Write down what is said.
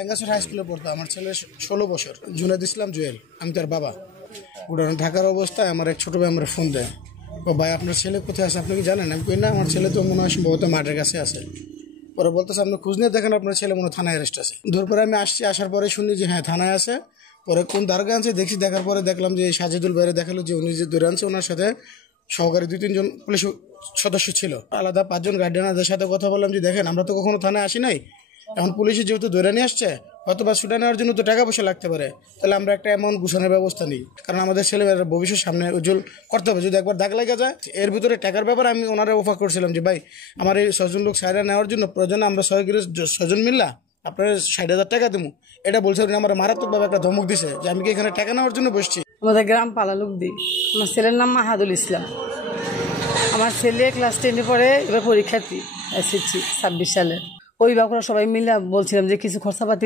সেঙ্গাসুর high স্কুলে পড়তো। আমার ছেলে 16 বছর। জুনাইদ ইসলাম জুয়েল, আমি তার বাবা। উড়ানো ঢাকার অবস্থায় আমার এক ছোট ভাই আমার ফোন দেয়, ও ভাই আপনার ছেলে কোথায় আছে, আপনি কি জানেন? আমি কই না, আমার ছেলে তো মনে হয় সম্ভবত মাঠের কাছে আছে। পরে বলতেছে আপনি খোঁজ নিয়ে দেখেন, আপনার ছেলে মনে হয় থানায় অ্যারেস্ট আছে। দুপুরে আমি আসছি, আসার পরে শুনি যে হ্যাঁ থানায় আছে। পরে কোন দারোগা আনছে দেখছি, দেখার পরে দেখলাম যে সাজেদুল বাইরে দেখালো যে উনি যে ধরে আনছে ওনার সাথে সহকারী 2-3 জন পুলিশ সদস্য ছিল, আলাদা 5 জন গার্ডিয়ানদের সাথে কথা বললাম যে দেখেন আমরা তো কখনো থানায় আসি নাই, এখন পুলিশে যেহেতু ধরে নিয়ে আসছে, হয়তো বা ছুটা নেওয়ার জন্য তো টাকা পয়সা লাগতে পারে, তাহলে আমরা একটা অ্যামাউন্ট গুছানোর ব্যবস্থা নিই, কারণ আমাদের ছেলেমেয়েরা ভবিষ্যৎ সামনে উজ্জ্বল করতে হবে। যদি একবার দাগ লেগে যায়, এর ভিতরে টাকার ব্যাপারে আমি ওনারা অফার করছিলাম যে ভাই আমার এই 6 জন লোক সাইরা নেওয়ার জন্য প্রয়োজনে আমরা 6 জন মিললা আপনার 60,000 টাকা দেবো, এটা বলছে। আমার মারাত্মকভাবে একটা ধমক দিছে যে আমি কি এখানে টাকা নেওয়ার জন্য বসছি। আমাদের গ্রাম পালালুকদি, আমার ছেলের নাম মাহাদুল ইসলাম। আমার ছেলে ক্লাস 10-এ পড়ে, এবার পরীক্ষার্থী SSC 26 সালে। অভিভাবকরা সবাই মিলে বলছিলাম যে কিছু খরচাপাতি